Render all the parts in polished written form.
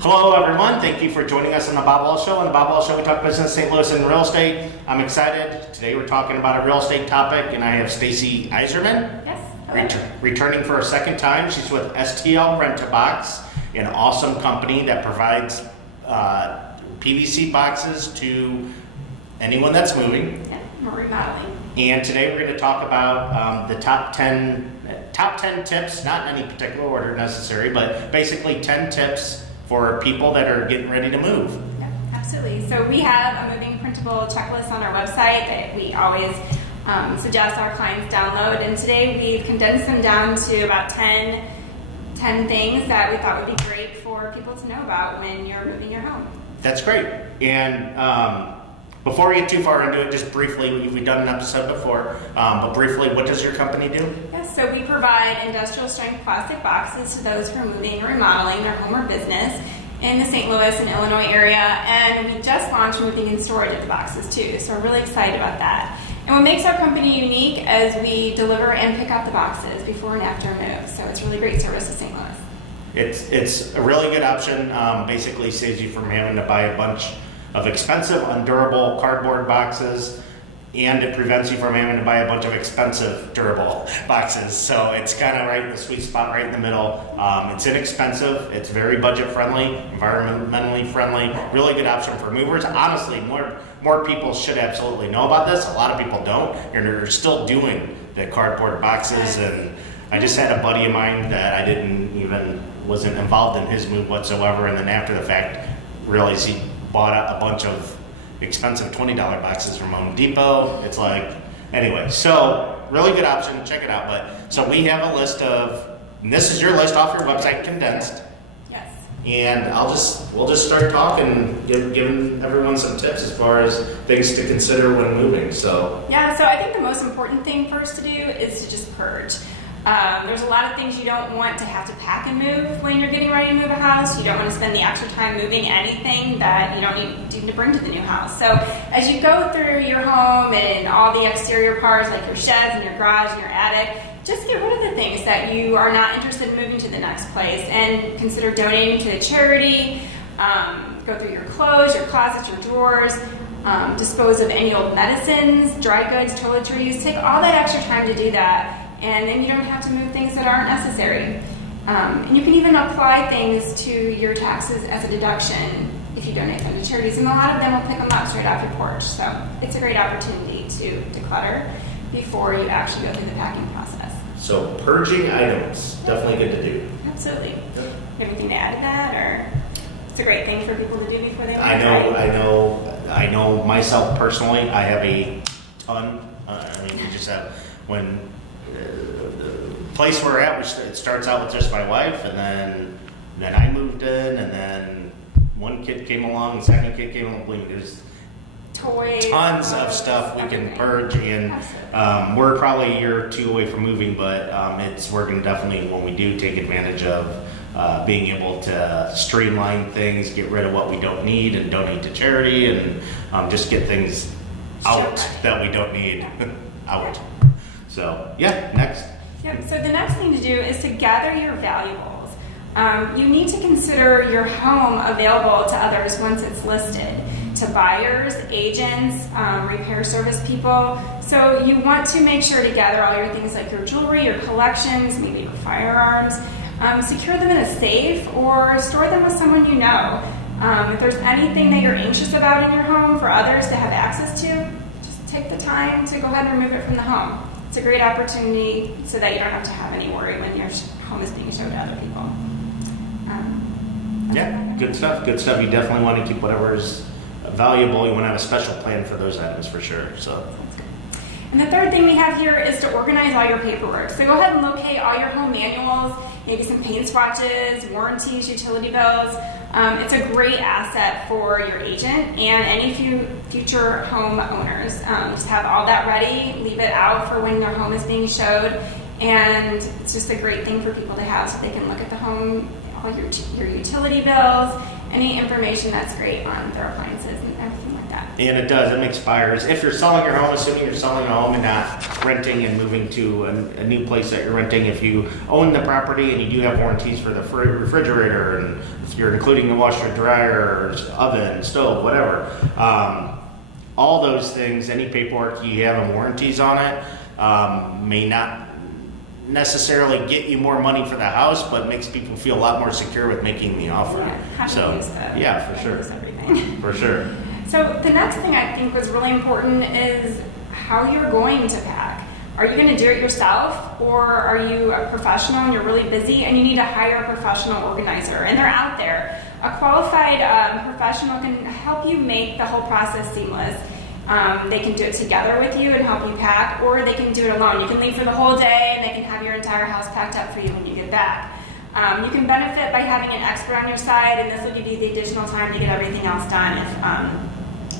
Hello everyone, thank you for joining us on the Bob Wahl Show. On the Bob Wahl Show we talk business, St. Louis, and real estate. I'm excited. Today we're talking about a real estate topic and I have Stacy Isermann. Yes. Returning for a second time. She's with STL Rent A Box, an awesome company that provides PVC boxes to anyone that's moving. Yeah, more remodeling. And today we're going to talk about the top 10 tips, not in any particular order necessary, but basically 10 tips for people that are getting ready to move. Yeah, absolutely. So we have a moving printable checklist on our website that we always suggest our clients download. And today we've condensed them down to about 10 things that we thought would be great for people to know about when you're moving your home. That's great. And before we get too far into it, just briefly, we've done an episode before, but briefly, what does your company do? Yes, so we provide industrial strength plastic boxes to those who are moving or remodeling their home or business in the St. Louis and Illinois area, and we just launched moving and storage of the boxes too, so we're really excited about that. And what makes our company unique is we deliver and pick up the boxes before and after a move, so it's really great service to St. Louis. It's a really good option, basically saves you from having to buy a bunch of expensive, undurable cardboard boxes, and it prevents you from having to buy a bunch of expensive, durable boxes. So it's kind of right in the sweet spot, right in the middle. It's inexpensive, it's very budget friendly, environmentally friendly, really good option for movers. Honestly, more people should absolutely know about this. A lot of people don't, and they're still doing the cardboard boxes. And I just had a buddy of mine that wasn't involved in his move whatsoever, and then after the fact realized he bought a bunch of expensive $20 boxes from Home Depot. It's like, anyway, so really good option, check it out. But so we have a list of, and this is your list off your website, condensed. Yes. And we'll just start talking, giving everyone some tips as far as things to consider when moving. So yeah, so I think the most important thing first to do is to just purge. There's a lot of things you don't want to have to pack and move when you're getting ready to move a house. You don't want to spend the extra time moving anything that you don't need to bring to the new house. So as you go through your home and all the exterior parts like your sheds and your garage and your attic, just get rid of the things that you are not interested in moving to the next place and consider donating to a charity. Go through your clothes, your closets, your drawers. Dispose of any old medicines, dry goods, toiletries. Take all that extra time to do that. And then you don't have to move things that aren't necessary. And you can even apply things to your taxes as a deduction if you donate them to charities. And a lot of them will pick them up straight off your porch. So it's a great opportunity to declutter before you actually go through the packing process. So purging items, definitely good to do. Absolutely. Yep. You have anything to add to that, or it's a great thing for people to do before they leave? I know myself personally, I have a ton. We just have, when the place we're at, it starts out with just my wife, and then I moved in, and then one kid came along, the second kid came along. There's toys, tons of stuff we can purge, and we're probably a year or two away from moving, but we're going to definitely, when we do, take advantage of being able to streamline things, get rid of what we don't need, and donate to charity, and just get things out that we don't need out. So, yeah, next. Yep, so the next thing to do is to gather your valuables. You need to consider your home available to others once it's listed, to buyers, agents, repair service people. So you want to make sure to gather all your things like your jewelry, your collections, maybe your firearms. Secure them in a safe or store them with someone you know. If there's anything that you're anxious about in your home for others to have access to, just take the time to go ahead and remove it from the home. It's a great opportunity so that you don't have to have any worry when your home is being shown to other people. Yeah, good stuff. Good stuff. You definitely want to keep whatever is valuable. You want to have a special plan for those items for sure. So. And the third thing we have here is to organize all your paperwork. So go ahead and locate all your home manuals, maybe some paint swatches, warranties, utility bills. It's a great asset for your agent and any future home owners. Just have all that ready, leave it out for when their home is being showed, and it's just a great thing for people to have so they can look at the home all your utility bills, any information that's great on their appliances and everything like that. And it does, it makes buyers, if you're selling your home, assuming you're selling a home and not renting and moving to a new place that you're renting, if you own the property and you do have warranties for the refrigerator, and if you're including the washer, dryer, oven, stove, whatever, all those things, any paperwork you have and warranties on it, may not necessarily get you more money for the house, but makes people feel a lot more secure with making the offer. Yeah, how to use the, yeah, for how to sure. use everything. For sure. So the next thing I think was really important is how you're going to pack. Are you going to do it yourself, or are you a professional and you're really busy and you need to hire a professional organizer? And they're out there. A qualified professional can help you make the whole process seamless. They can do it together with you and help you pack, or they can do it alone. You can leave for the whole day and they can have your entire house packed up for you when you get back. You can benefit by having an expert on your side, and this will give you the additional time to get everything else done.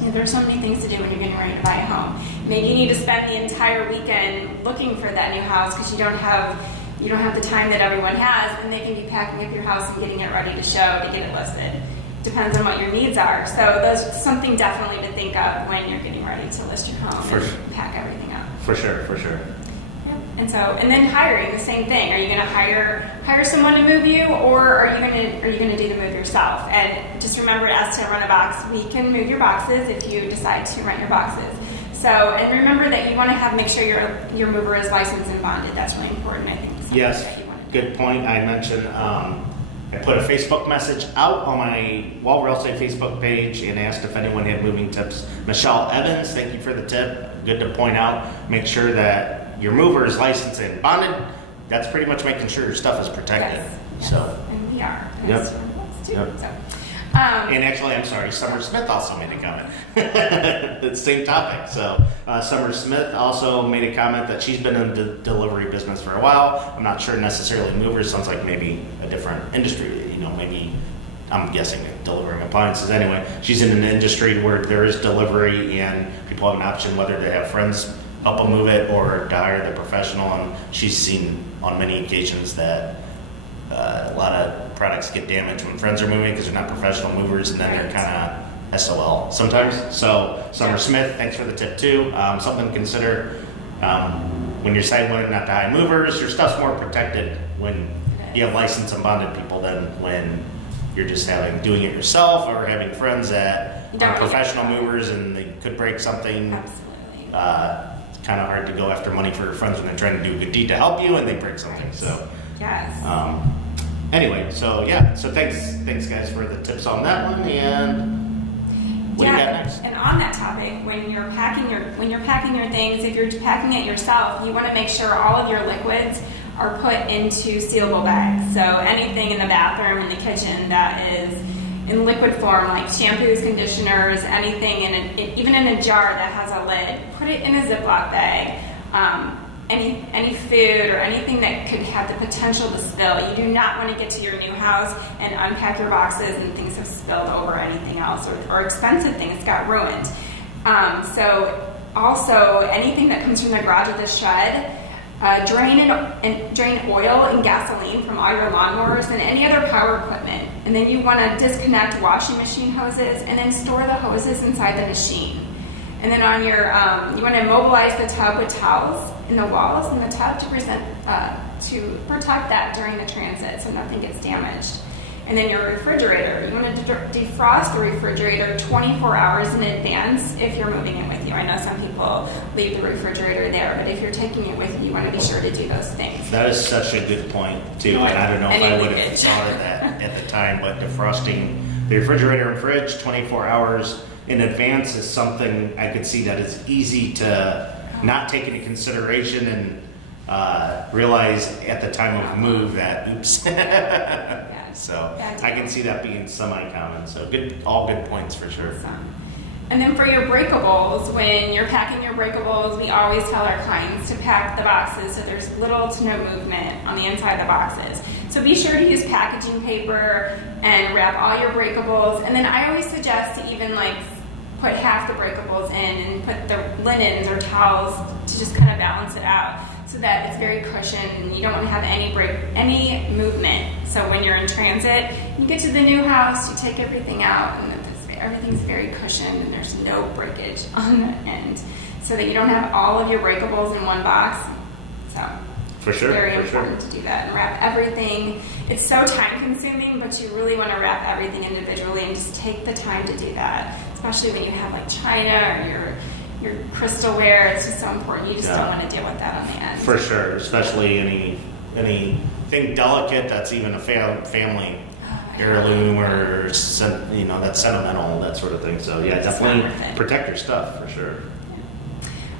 If there's so many things to do when you're getting ready to buy a home. Maybe you need to spend the entire weekend looking for that new house because you don't have the time that everyone has, and they can be packing up your house and getting it ready to show to get it listed. Depends on what your needs are. So that's something definitely to think of when you're getting ready to list your home and pack everything up. For sure, for sure. Yeah. And then hiring, the same thing. Are you going to hire someone to move you, or are you going to do the move yourself? And just remember, at STL Rent A Box, we can move your boxes if you decide to rent your boxes. So, and remember that you want to make sure your mover is licensed and bonded. That's really important, I think. Yes, good point. I mentioned I put a Facebook message out on my Wahl Real Estate Facebook page and asked if anyone had moving tips. Michelle Evans, thank you for the tip. Good to point out. Make sure that your mover is licensed and bonded. That's pretty much making sure your stuff is protected. Yes. So. And we are. Yep. Too, yep. So. And actually, I'm sorry, Summer Smith also made a comment. It's the same topic. So Summer Smith also made a comment that she's been in the delivery business for a while. I'm not sure necessarily movers. Sounds like maybe a different industry. Maybe I'm guessing delivering appliances. Anyway, she's in an industry where there is delivery and people have an option whether to have friends help them move it or to hire the professional. And she's seen on many occasions that a lot of products get damaged when friends are moving because they're not professional movers, and then they're kind of SOL sometimes. So Summer Smith, thanks for the tip too. Something to consider when you're deciding whether or not to hire movers. Your stuff's more protected when you have licensed and bonded people than when you're just doing it yourself or having friends that are professional movers and they could break something. Absolutely. It's kind of hard to go after money for your friends when they're trying to do a good deed to help you and they break something. So. Yes. Anyway, so yeah, so thanks guys for the tips on that one. And what do you got next? And on that topic, when you're packing your things, if you're packing it yourself, you want to make sure all of your liquids are put into sealable bags. So anything in the bathroom, in the kitchen that is in liquid form, like shampoos, conditioners, anything even in a jar that has a lid, put it in a Ziploc bag. Any food or anything that could have the potential to spill. You do not want to get to your new house and unpack your boxes and things have spilled over anything else, or expensive things got ruined. So also anything that comes from the garage of the shed, drain oil and gasoline from all your lawnmowers and any other power equipment. And then you want to disconnect washing machine hoses and then store the hoses inside the machine. And then on your, you want to immobilize the tub with towels in the walls in the tub to protect that during the transit so nothing gets damaged. And then your refrigerator, you want to defrost the refrigerator 24 hours in advance if you're moving it with you. I know some people leave the refrigerator there, but if you're taking it with you, you want to be sure to do those things. That is such a good point too, and I don't know if I would have thought of that at the time, but defrosting the refrigerator and fridge 24 hours in advance is something I could see that is easy to not take into consideration and realize at the time of move that oops. So I can see that being semi-common. So all good points for sure. And then for your breakables, when you're packing your breakables, we always tell our clients to pack the boxes so there's little to no movement on the inside of the boxes. So be sure to use packaging paper and wrap all your breakables. And then I always suggest to even put half the breakables in and put the linens or towels to just kind of balance it out. so that it's very cushioned and you don't want to have any movement. So when you're in transit, you get to the new house, you take everything out, and everything's very cushioned and there's no breakage on the end, so that you don't have all of your breakables in one box. So For sure. very for important sure. to do that and wrap everything. It's so time consuming, but you really want to wrap everything individually and just take the time to do that, especially when you have like china or your crystalware. It's just so important. You just don't want to deal with that on the end. For sure, especially anything delicate that's even a family heirloom or that's sentimental, that sort of thing. So yeah, It's definitely not worth it. protect your stuff for sure.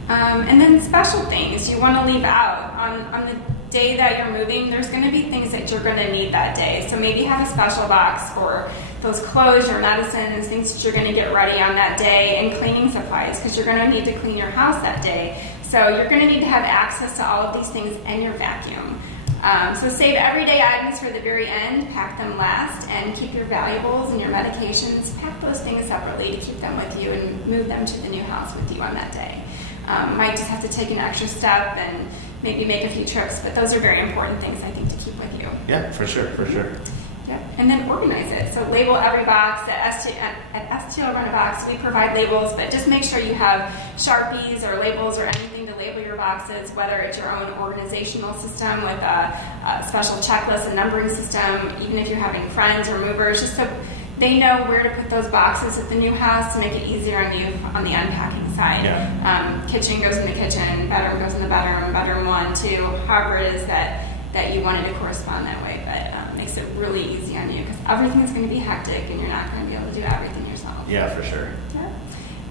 And then special things you want to leave out on the day that you're moving. There's going to be things that you're going to need that day. So maybe have a special box for those clothes, your medicines, things that you're going to get ready on that day, and cleaning supplies because you're going to need to clean your house that day. So you're going to need to have access to all of these things and your vacuum. So save everyday items for the very end, pack them last, and keep your valuables and your medications, pack those things separately to keep them with you and move them to the new house with you on that day. Might just have to take an extra step and maybe make a few trips, but those are very important things I think to keep with you. Yeah, for sure. Yep. And then organize it. So label every box. At STL Rent A Box, we provide labels, but just make sure you have Sharpies or labels or anything to label your boxes, whether it's your own organizational system with a special checklist and numbering system, even if you're having friends or movers, just so they know where to put those boxes at the new house to make it easier on you on the unpacking side. Yeah. Kitchen goes in the kitchen, bedroom goes in the bedroom 1, 2, however it is that you wanted to correspond that way, but makes it really easy on you because everything's going to be hectic and you're not going to be able to do everything yourself. Yeah, for sure. Yeah.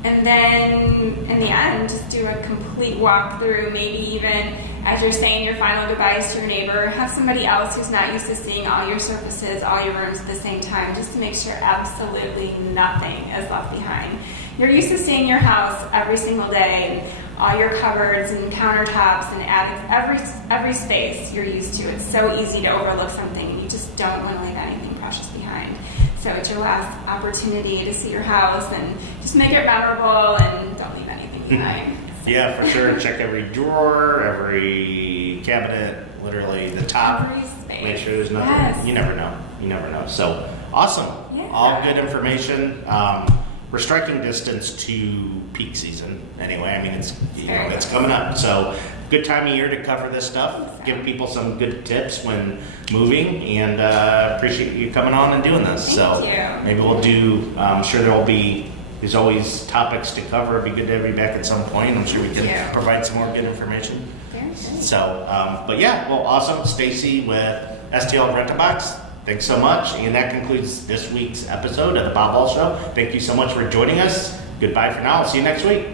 And then in the end, just do a complete walkthrough, maybe even as you're saying your final goodbyes to your neighbor, have somebody else who's not used to seeing all your surfaces, all your rooms at the same time, just to make sure absolutely nothing is left behind. You're used to seeing your house every single day, and all your cupboards and countertops and attics, every space you're used to. It's so easy to overlook something, and you just don't want to leave anything precious behind. So it's your last opportunity to see your house, and just make it memorable and don't leave anything behind. Yeah, for sure. Check every drawer, every cabinet, literally the top. Every space. Make sure there's nothing. Yes. You never know. So awesome. Yeah. All good information. We're striking distance to peak season anyway. I mean, it's coming up. So good time of year to cover this stuff. Give people some good tips when moving, and appreciate you coming on and doing this. Thank you. Maybe we'll do. I'm sure there's always topics to cover. It'd be good to have you back at some point. I'm sure we can provide some more good information. Very good. So, but yeah, well, awesome. Stacy with STL Rent A Box. Thanks so much. And that concludes this week's episode of the Bob Wahl Show. Thank you so much for joining us. Goodbye for now. I'll see you next week.